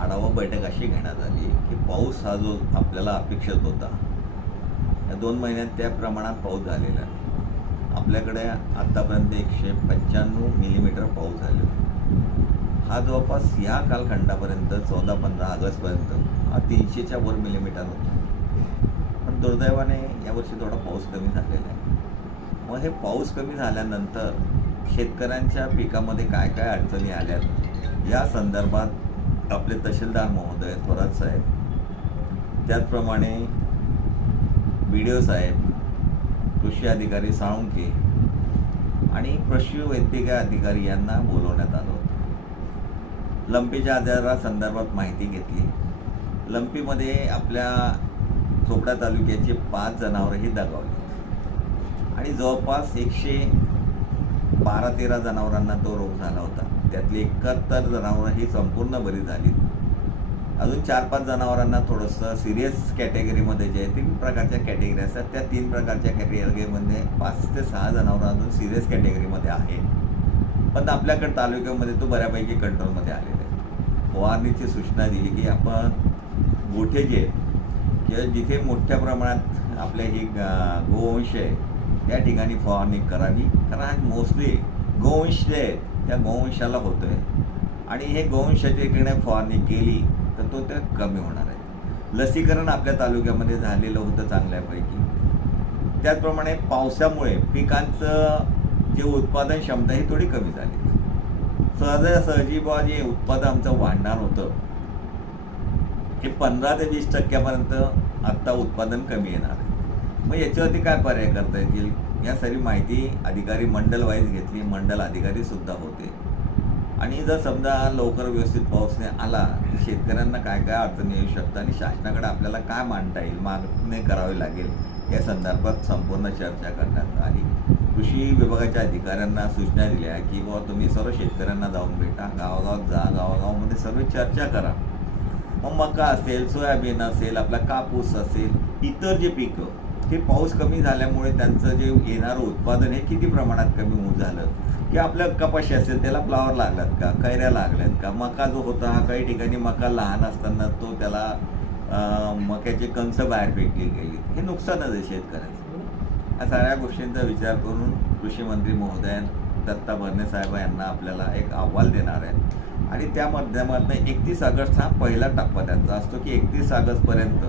आढावा बैठक अशी घेण्यात आली की पाऊस हा जो आपल्याला अपेक्षित होता या दोन महिन्यात त्या प्रमाणात पाऊस झालेला आहे आपल्याकडे आत्तापर्यंत एकशे पंच्याण्णव मिलीमीटर पाऊस झालेला हा जवळपास ह्या कालखंडापर्यंत चौदा पंधरा ऑगस्टपर्यंत हा तीनशेच्या वर मिलीमीटर होता. पण दुर्दैवाने यावर्षी थोडा पाऊस कमी झालेला आहे. मग हे पाऊस कमी झाल्यानंतर शेतकऱ्यांच्या पिकामध्ये काय काय अडचणी आल्यात? या संदर्भात आपले तहसीलदार महोदय थोरात साहेब त्याचप्रमाणे बी डी ओ साहेब कृषी अधिकारी साळुंके आणि पशु वैद्यकीय अधिकारी यांना बोलवण्यात आलं होतं. लंपीच्या आजारासंदर्भात माहिती घेतली. लंपीमध्ये आपल्या चोपडा तालुक्याचे पाच जनावरंही दगावली. आणि जवळपास एकशे बारा तेरा जनावरांना तो रोग झाला होता. त्यातली एकाहत्तर जनावरं ही संपूर्ण बरी झाली. अजून चार पाच जनावरांना थोडंसं सिरियस कॅटेगरीमध्ये जे आहे तीन प्रकारच्या कॅटेगरी असतात. त्या तीन प्रकारच्या कॅटेगरीमध्ये पाच ते सहा जनावरं अजून सिरियस कॅटेगरीमध्ये आहेत. पण आपल्याकडे तालुक्यामध्ये तो बऱ्यापैकी कंट्रोलमध्ये आलेला आहे. फवारणीची सूचना दिली की आपण गोठे जे आहेत किंवा जिथे मोठ्या प्रमाणात आपले ही गोवंश आहे त्या ठिकाणी फवारणी करावी. कारण मोस्टली गोवंश जे आहे त्या गोवंशाला होतो आहे आणि हे गोवंशाच्या इकडे फवारणी केली तर तो ते कमी होणार आहे. लसीकरण आपल्या तालुक्यामध्ये झालेलं होतं चांगल्यापैकी. त्याचप्रमाणे पावसामुळे पिकांचं जे उत्पादन क्षमता ही थोडी कमी झाली. सहजासहजी बुवा जे उत्पादन आमचं वाढणार होतं. हे पंधरा ते वीस टक्क्यापर्यंत आत्ता उत्पादन कमी येणार आहे. मग याच्यावरती काय पर्याय करता येतील? या सारी माहिती अधिकारी मंडल वाईज घेतली मंडल अधिकारी सुद्धा होते. आणि जर समजा लवकर व्यवस्थित पाऊस नाही आला तर शेतकऱ्यांना काय काय अडचणी येऊ शकतात आणि शासनाकडे आपल्याला काय मांडता येईल मागणी करावी लागेल या संदर्भात संपूर्ण चर्चा करण्यात आली. कृषी विभागाच्या अधिकाऱ्यांना सूचना दिल्या की बाबा तुम्ही सर्व शेतकऱ्यांना जाऊन भेटा गावागावात जा गावागावामध्ये सर्व चर्चा करा. मग मका असेल सोयाबीन असेल आपला कापूस असेल इतर जे पिकं हे पाऊस कमी झाल्यामुळे त्यांचं जे येणारं उत्पादन हे किती प्रमाणात कमी होऊन झालं? की आपल्या कपाशी असेल त्याला फ्लावर लागलात का? कैऱ्या लागल्यात का? मका जो होता हा काही ठिकाणी मका लहान असताना तो त्याला मक्याचे कंस बाहेर फेकली गेली. हे नुकसानच आहे शेतकऱ्याचं. या साऱ्या गोष्टींचा विचार करून कृषी मंत्री महोदय दत्ता भरणे साहेब यांना आपल्याला एक अहवाल देणार आहेत. आणि त्या माध्यमातून एकतीस ऑगस्ट हा पहिला टप्पा त्यांचा असतो की एकतीस ऑगस्टपर्यंत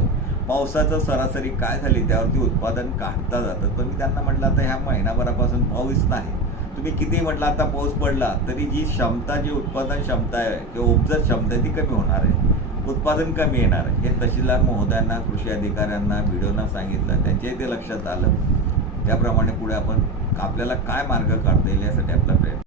पावसाचं सरासरी काय झाली त्यावरती उत्पादन काढता जातं. तर मी त्यांना म्हटलं आता ह्या महिनाभरापासून पाऊस नाही. तुम्ही किती म्हटलं आता पाऊस पडला तरी जी क्षमता जी उत्पादन क्षमता आहे किंवा उपजत क्षमता आहे ती कमी होणार आहे. उत्पादन कमी येणार आहे. हे तहसीलदार महोदयांना कृषी अधिकाऱ्यांना व्हिडिओना सांगितलं. त्यांच्याही ते लक्षात आलं. त्याप्रमाणे पुढे आपण आपल्याला काय मार्ग काढता येईल यासाठी आपला प्रयत्न